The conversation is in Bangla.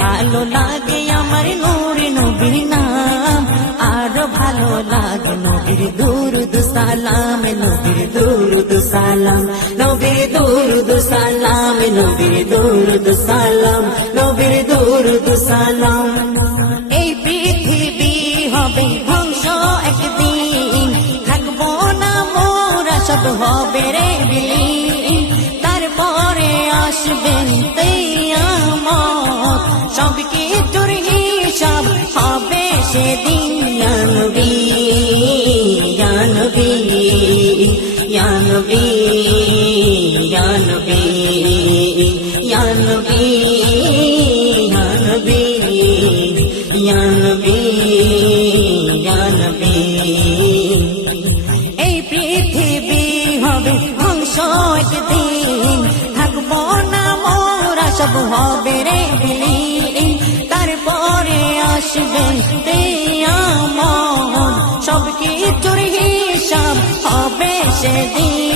ভালো লাগে আমার নূরে নবীর নাম, আরো ভালো লাগে নবীর দুরুদ সালাম, নবীর দুরুদ সালাম, নবীর দুরুদ সালাম, নবীর দুরুদ সালাম, নবীর দুরুদ সালাম। এই পৃথিবী হবে ধ্বংস একদিন, থাকবো না মোরা সব হবে রে বিলীন, তারপরে আসবেন কিয়ামত, সব কিছুর হিসাব হবে সেদিন। ইয়া নবী ইয়া নবী ইয়া নবী ইয়া নবী ইয়া নবী ইয়া নবী ইয়া নবী ইয়া নবী। এই পৃথিবী হবে ধ্বংস একদিন, থাকবো না মোরা সব হবে রে বিলীন, তারপরে আসবে কিয়ামত, সব কিছুর হিসাব হবে সেদিন।